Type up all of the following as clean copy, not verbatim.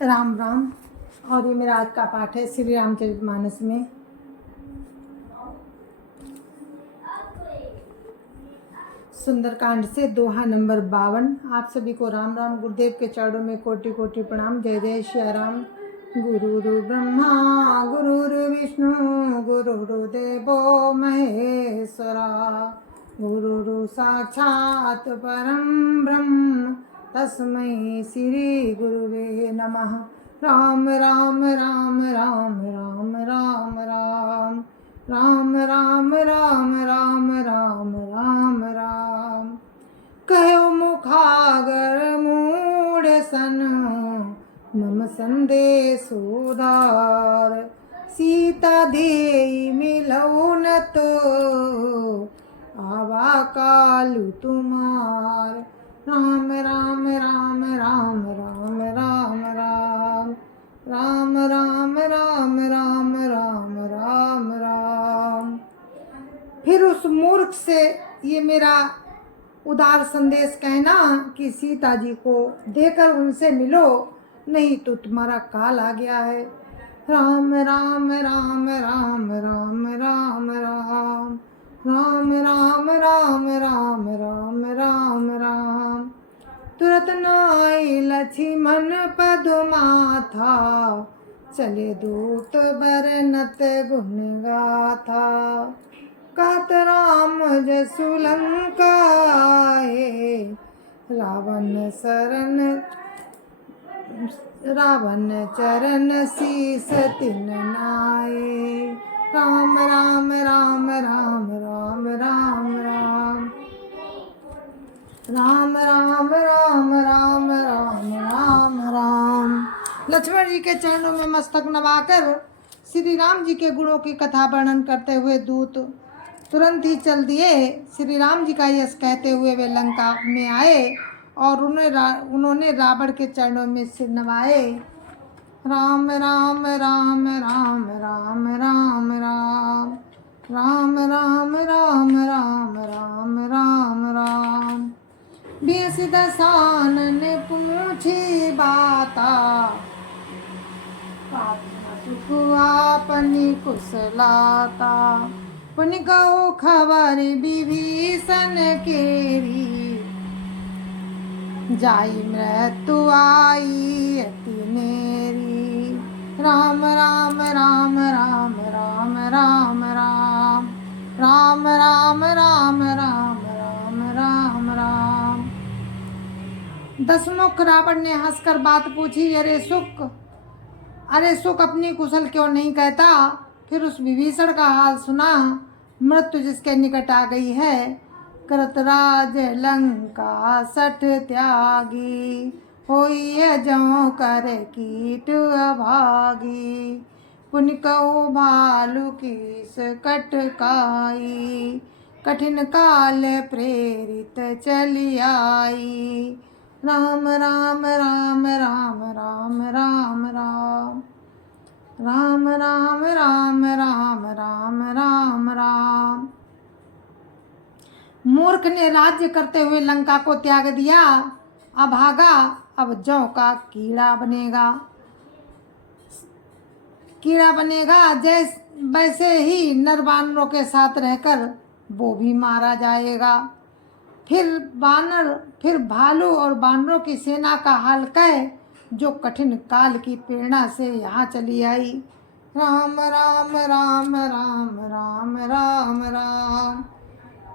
राम राम। और ये मेरा आज का पाठ है श्री रामचरितमानस में। सुंदरकांड से दोहा नंबर 52। आप सभी को राम राम। गुरुदेव के चरणों में कोटि कोटि प्रणाम। जय जय श्री राम। गुरुरु ब्रह्मा गुरुरु विष्णु गुरुर्देवो महेश्वरा गुरुरु साक्षात् परम ब्रह्म तस्मै श्री गुरुवे नमः। राम राम राम राम राम राम राम राम राम राम राम राम राम राम। कहो मुखागर मूढ़ सन मम संदेश उदार। सीता देई मिलऊ न तो आवा कालू तुम्हार। राम राम राम राम राम राम राम राम राम राम राम राम राम राम। फिर उस मूर्ख से ये मेरा उदार संदेश कहना कि सीता जी को देकर उनसे मिलो, नहीं तो तुम्हारा काल आ गया है। राम राम राम राम राम राम राम राम राम राम राम राम राम राम। तुरत नाई लक्ष्मण पदमाथा चले दूत बरनत गुण गाथा। कहत राम जसु लंका आए रावण चरण शीस तिन नाए। राम राम राम राम राम राम राम राम राम राम राम राम राम राम। लक्ष्मण जी के चरणों में मस्तक नवाकर श्री राम जी के गुणों की कथा वर्णन करते हुए दूत तुरंत ही चल दिए। श्री राम जी का यश कहते हुए वे लंका में आए और उन्होंने रावण के चरणों में सिर नवाए। राम राम राम राम राम राम राम राम राम राम राम राम राम राम। बीस दसानन पूछी बाता सुख आपनी कुशलाता। पुन गौ खबर विभीषण केरी जाई मृत्यु आई अति नेरी। राम राम राम राम राम राम राम राम राम राम राम राम राम राम। दशमुख रावण ने हंसकर बात पूछी, अरे सुख अपनी कुशल क्यों नहीं कहता। फिर उस विभीषण का हाल सुना। मृत्यु जिसके निकट आ गई है। कृतराज लंका सठ त्यागी होई जौ कर कीट अभागी। पुन कहु भालू कीस कटकाई कठिन काल प्रेरित चली आई। राम राम राम राम राम राम राम राम राम राम राम राम राम राम। मूर्ख ने राज्य करते हुए लंका को त्याग दिया। अभागा अब जौ का कीड़ा बनेगा। वैसे ही नर बानरों के साथ रहकर वो भी मारा जाएगा। फिर भालू और बानरों की सेना का हाल कह जो कठिन काल की प्रेरणा से यहाँ चली आई। राम राम राम राम राम राम राम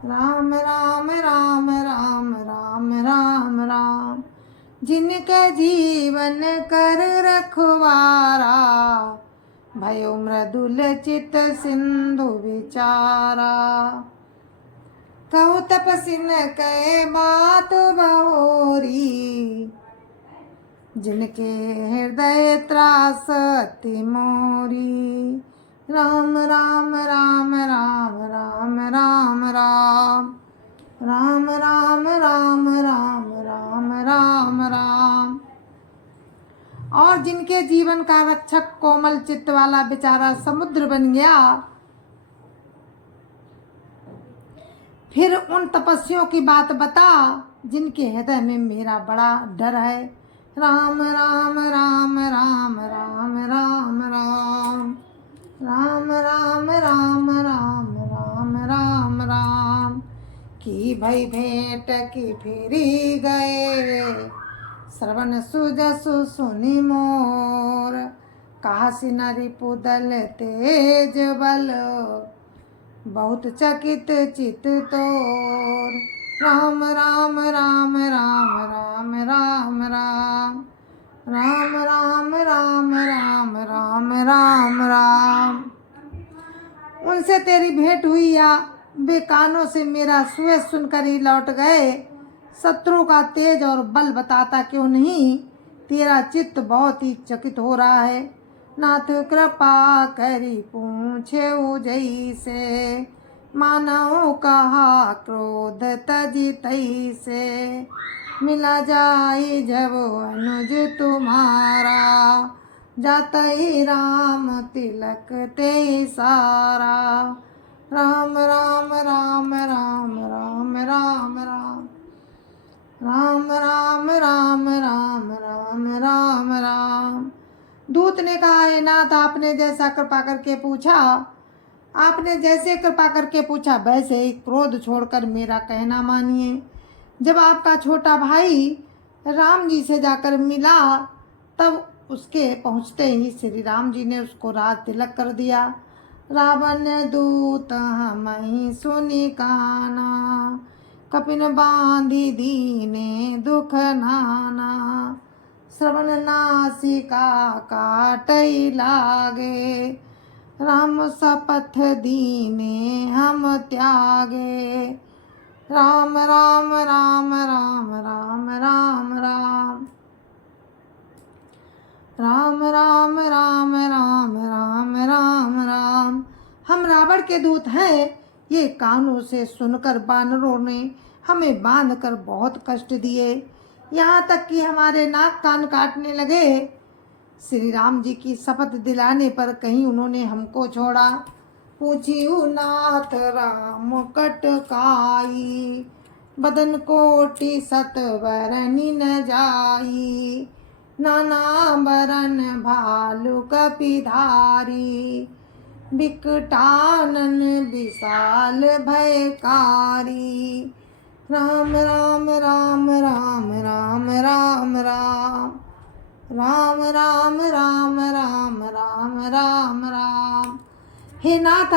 राम राम राम राम राम राम राम। जिनके जीवन कर रखवारा भयो मृदुल चित सिंधु विचारा। कहु तपसिन कहे बात बहोरी जिनके हृदय त्रास अति मोरी। राम राम राम राम राम राम राम राम राम राम राम राम राम राम। और जिनके जीवन का रक्षक कोमल चित्त वाला बेचारा समुद्र बन गया। फिर उन तपस्वियों की बात बता जिनके हृदय में मेरा बड़ा डर है। राम राम राम राम भई भेंट की फेरी गए। श्रवण सुजसु सुनि मोर, काशी नरी पुदल तेज बल। बहुत चकित चित तोर, राम राम राम राम राम राम राम राम राम राम राम राम राम राम। उनसे तेरी भेंट हुई या वे कानों से मेरा सुयस सुनकर ही लौट गए। शत्रु का तेज और बल बताता क्यों नहीं, तेरा चित्त बहुत ही चकित हो रहा है। नाथ कृपा करी पूछे जैसे, मानव कहा क्रोध तजी तैसे। मिला जाई जब अनुज तुम्हारा, जाता ही राम तिलक ते सारा। राम राम राम राम राम राम राम राम राम राम राम राम राम राम। दूत ने कहा, हे नाथ, आपने जैसा कृपा करके पूछा, आपने जैसे कृपा करके पूछा वैसे ही क्रोध छोड़कर मेरा कहना मानिए। जब आपका छोटा भाई राम जी से जाकर मिला, तब उसके पहुँचते ही श्री राम जी ने उसको राज तिलक कर दिया। रावण दूत हमहि सुनि काना, कपिन बांधी दीने दुख नाना। श्रवण नासिका काटई लागे, राम सपथ दीने हम त्यागे। राम राम राम राम राम राम राम राम राम राम राम राम राम राम। हम रावण के दूत हैं, ये कानों से सुनकर बानरों ने हमें बांधकर बहुत कष्ट दिए, यहाँ तक कि हमारे नाक कान काटने लगे। श्री राम जी की शपथ दिलाने पर कहीं उन्होंने हमको छोड़ा। पूछियु नाथ राम कटकाई, बदन कोटि सत बरनि न जाई। नाना बरन भालु कपिधारी, बिकटानन विशाल भयकारी। राम राम राम राम राम राम राम राम राम राम राम राम राम राम। हे नाथ,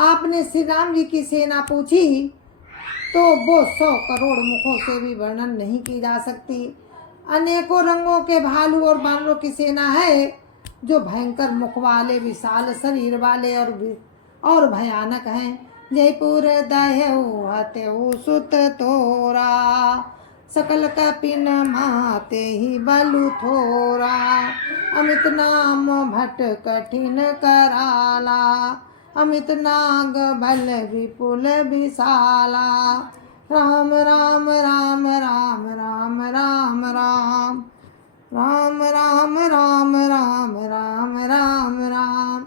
आपने श्री राम जी की सेना पूछी तो वो 100 करोड़ मुखों से भी वर्णन नहीं की जा सकती। अनेकों रंगों के भालू और बानरों की सेना है, जो भयंकर मुख वाले, विशाल शरीर वाले और भयानक हैं। जयपुर दह्यु हत्यु सुत तोरा, सकल कपिन माते ही बलु थोरा। अमित नाम भट कठिन कराला, अमित नाग बल विपुल विशाला। राम राम राम राम राम राम राम राम राम राम राम राम राम राम।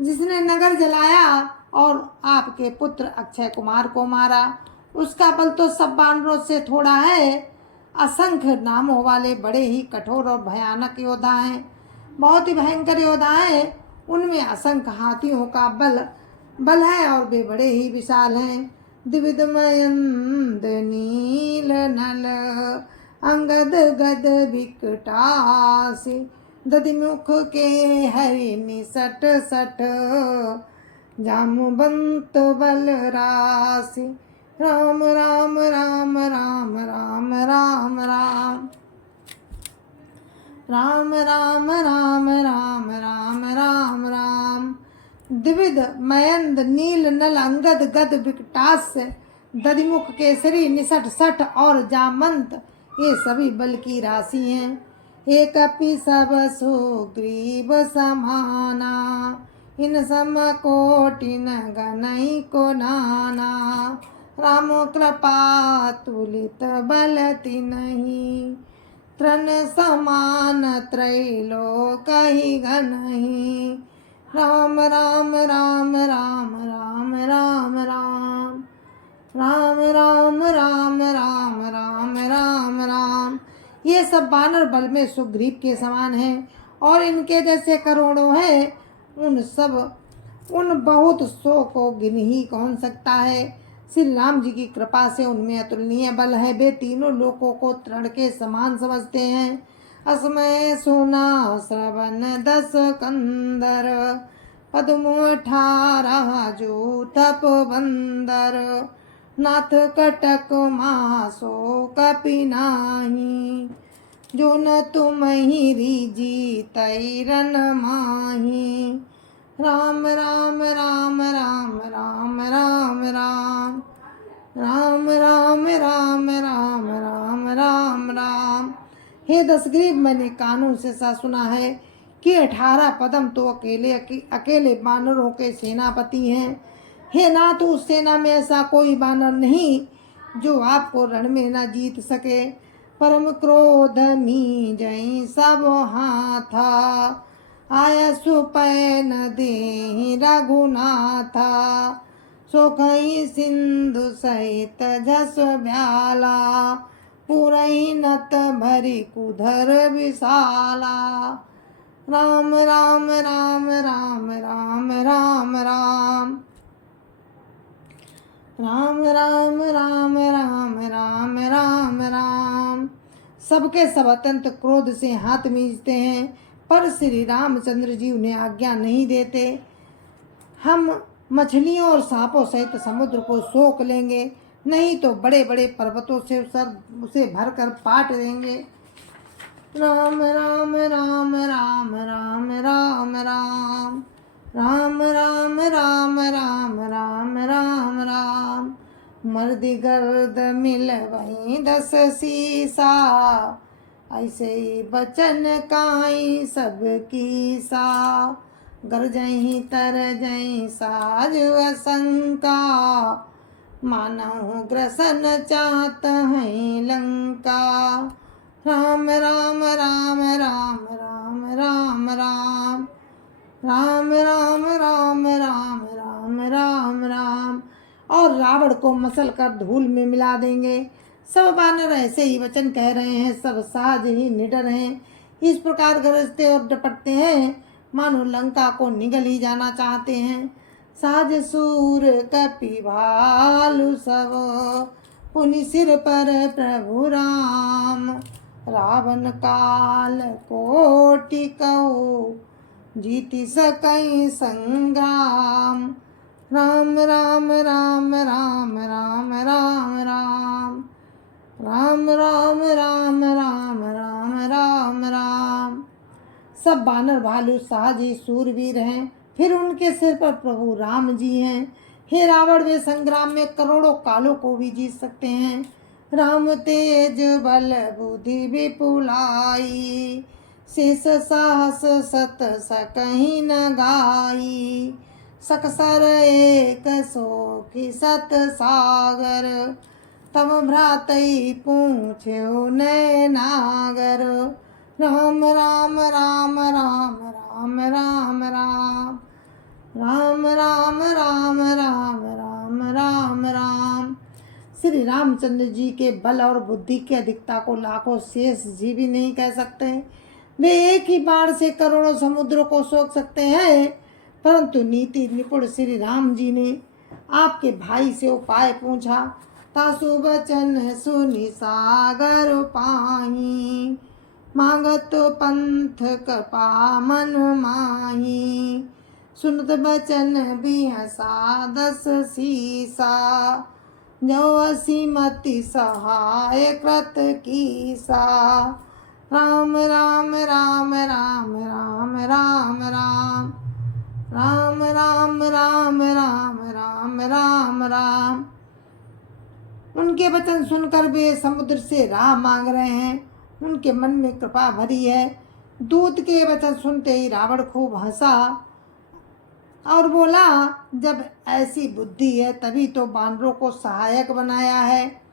जिसने नगर जलाया और आपके पुत्र अक्षय कुमार को मारा, उसका बल तो सब बानरों से थोड़ा है। असंख्य नामों वाले बड़े ही कठोर और भयानक योद्धा हैं, बहुत ही भयंकर योद्धा हैं। उनमें असंख्य हाथियों का बल है और वे बड़े ही विशाल हैं। द्विविध मयंद नील नल, अंगद गद विकटासी। दधिमुख के हरि निसट सट, जामुबंत बल राशि। राम राम राम राम राम राम राम राम राम राम राम राम राम राम। द्विविध मयंद नील नल अंगद गद विकटास, दधिमुख केसरी निसट सठ और जामंत, ये सभी बल की राशि हैं। एक कपि सब सुग्रीव समाना, इन सम कोटिन गनई को नाना। राम कृपा तुलित बल तिन्हि, तृण समान त्रैलोक ही घनहि। राम राम राम राम राम राम राम राम राम राम राम राम राम राम। ये सब बानर बल में सुग्रीव के समान हैं और इनके जैसे करोड़ों हैं। उन बहुत 100 को गिन ही कौन सकता है। श्री राम जी की कृपा से उनमें अतुलनीय बल है। वे तीनों लोकों को तृण के समान समझते हैं। असमय सोना श्रवण 10 कंदर, पद्म 18 जो तप बंदर, नाथ कटक मासो कपि नाही, जो न तुम ही रीजी तैरन माही। राम राम राम राम राम राम राम राम राम राम राम राम राम राम। हे दशग्रीव, मैंने कानों से सा सुना है कि 18 पद्म तो अकेले बानरों के सेनापति हैं। हे नाथ, उस सेना में ऐसा कोई बानर नहीं जो आपको रण में न जीत सके। परम क्रोध मी जय सब हाथा, आय सुपै न दे रघुनाथा, सोखई सिंधु सहित जस ब्याला, पुरई नत भरी कुधर विशाला। राम राम राम राम राम राम राम राम राम राम राम राम राम राम। सबके सब अत्यंत क्रोध से हाथ मींचते हैं, पर श्री रामचंद्र जी उन्हें आज्ञा नहीं देते। हम मछलियों और सांपों सहित समुद्र को सोख लेंगे, नहीं तो बड़े बड़े पर्वतों से उसे भरकर पाट देंगे। राम राम राम राम राम राम राम राम राम राम राम राम राम राम। मर्दी गर्द मिल वही 10 सीसा, ऐसे ही बचन काई सब की सा, गरजही तरजही साज असंका, मानव ग्रसन चाहत हैं लंका। राम राम राम राम राम राम राम राम राम राम राम राम राम राम। और रावण को मसल कर धूल में मिला देंगे। सब वानर ऐसे ही वचन कह रहे हैं, सब साज ही निडर हैं। इस प्रकार गरजते और डपटते हैं मानो लंका को निगल ही जाना चाहते हैं। साज सूर कपि भालू सब, पुनि सिर पर प्रभु राम, रावण काल कोटि कहो, जीति सकई संग्राम। राम राम राम राम राम राम राम राम राम राम राम राम राम राम। सब बानर भालू साहजी सूरवीर हैं, फिर उनके सिर पर प्रभु राम जी हैं। हे रावण, वे संग्राम में करोड़ों कालों को भी जीत सकते हैं। राम तेज बल बुद्धि विपुलाई, शेष साहस सत सकहीं न गाई, सकसर एक सो की सत सागर, तब भ्रातई पूछ्यो नैनागर। राम राम राम राम राम राम राम राम राम राम राम राम राम राम। श्री रामचंद्र जी के बल और बुद्धि की अधिकता को लाखों शेष जी भी नहीं कह सकते। वे एक ही बाण से करोड़ों समुद्रों को सोख सकते हैं, परंतु नीति निपुण श्री राम जी ने आपके भाई से उपाय पूछा। तासु बचन सुनि सागर पाही, मांगत पंथ कपा मन माही, सुनत बचन बिहसा 10 सीसा, जो असीमति सहाय कृत कीसा। राम राम राम राम राम राम राम राम राम राम राम राम राम राम। उनके वचन सुनकर वे समुद्र से राह मांग रहे हैं। उनके मन में कृपा भरी है। दूत के वचन सुनते ही रावण खूब हंसा और बोला, जब ऐसी बुद्धि है तभी तो बानरों को सहायक बनाया है।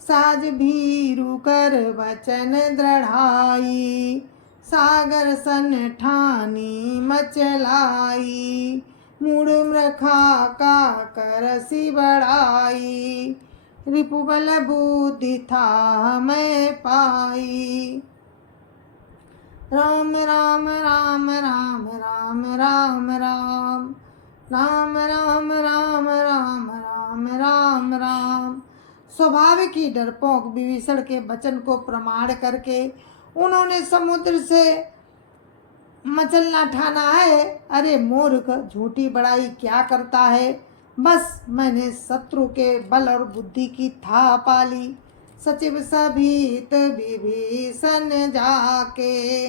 साज भीरु कर वचन दृढ़ाई, सागर सन ठानी मचलाई, मूढ़ मृखा का करसी बढ़ाई, रिपुबल बुद्धि था मैं पाई। राम राम राम राम राम राम राम राम राम राम राम राम राम राम राम। स्वाभाविक ही डरपोक विभीषण के वचन को प्रमाण करके उन्होंने समुद्र से मचलना ठाना है। अरे मूर्ख, झूठी बड़ाई क्या करता है। बस मैंने शत्रु के बल और बुद्धि की था पाली। सचिव सभीत विभीषण जाके,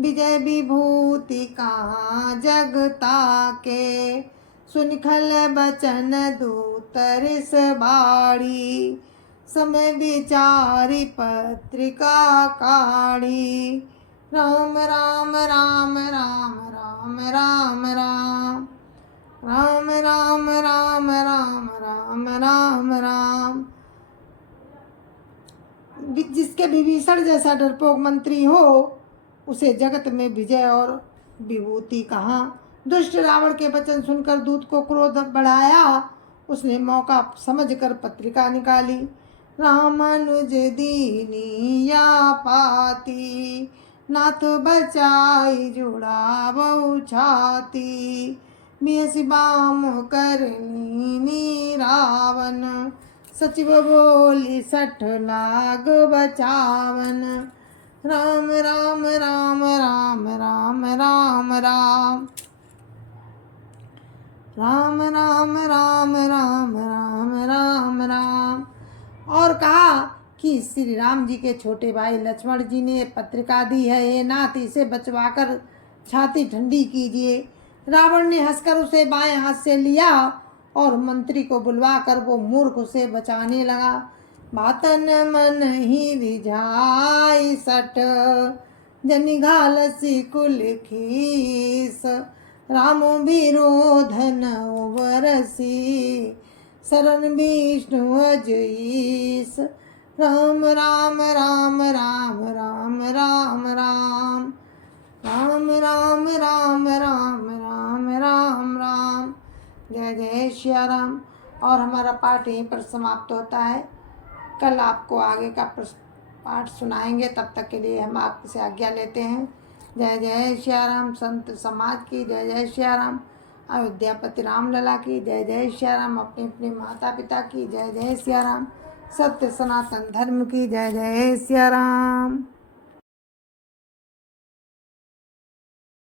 विजय विभूति कहाँ जगता के। सुनिखल बचन दूतरिस बाड़ी, समय विचारी पत्रिका काढ़ी। राम राम राम राम राम राम राम राम राम राम राम राम राम राम। जिसके विभीषण जैसा डरपोक मंत्री हो, उसे जगत में विजय और विभूति कहाँ। दुष्ट रावण के वचन सुनकर दूत को क्रोध बढ़ाया। उसने मौका समझकर पत्रिका निकाली। रामानुज दीनी या पाती, नाथ बचाई जुड़ा बहु छाती। बिहसी बाम कर लीनी रावण, सचिव बोली सठ लाग बचावन। राम राम राम राम राम राम राम राम राम राम राम राम राम राम। और कहा कि श्री राम जी के छोटे भाई लक्ष्मण जी ने पत्रिका दी है, ये नाथ इसे बचवाकर छाती ठंडी कीजिए। रावण ने हंसकर उसे बाएं हाथ से लिया और मंत्री को बुलवाकर वो मूर्ख उसे बचाने लगा। बातन मन ही रिझाई सट, जनि घालसी कुल खीस। राम विरोधन बरसी, शरण विष्णु अजईस। राम राम राम राम राम राम राम राम राम राम राम राम राम राम। जय जय श्री राम। और हमारा पाठ यहीं पर समाप्त होता है। कल आपको आगे का पाठ सुनाएंगे, तब तक के लिए हम आपसे आज्ञा लेते हैं। जय जय श्री राम। संत समाज की जय जय श्री राम। अयोध्यापति रामलला की जय जय श्री राम। अपने अपने माता पिता की जय जय श्री राम। सत्य सनातन धर्म की जय जय श्री राम।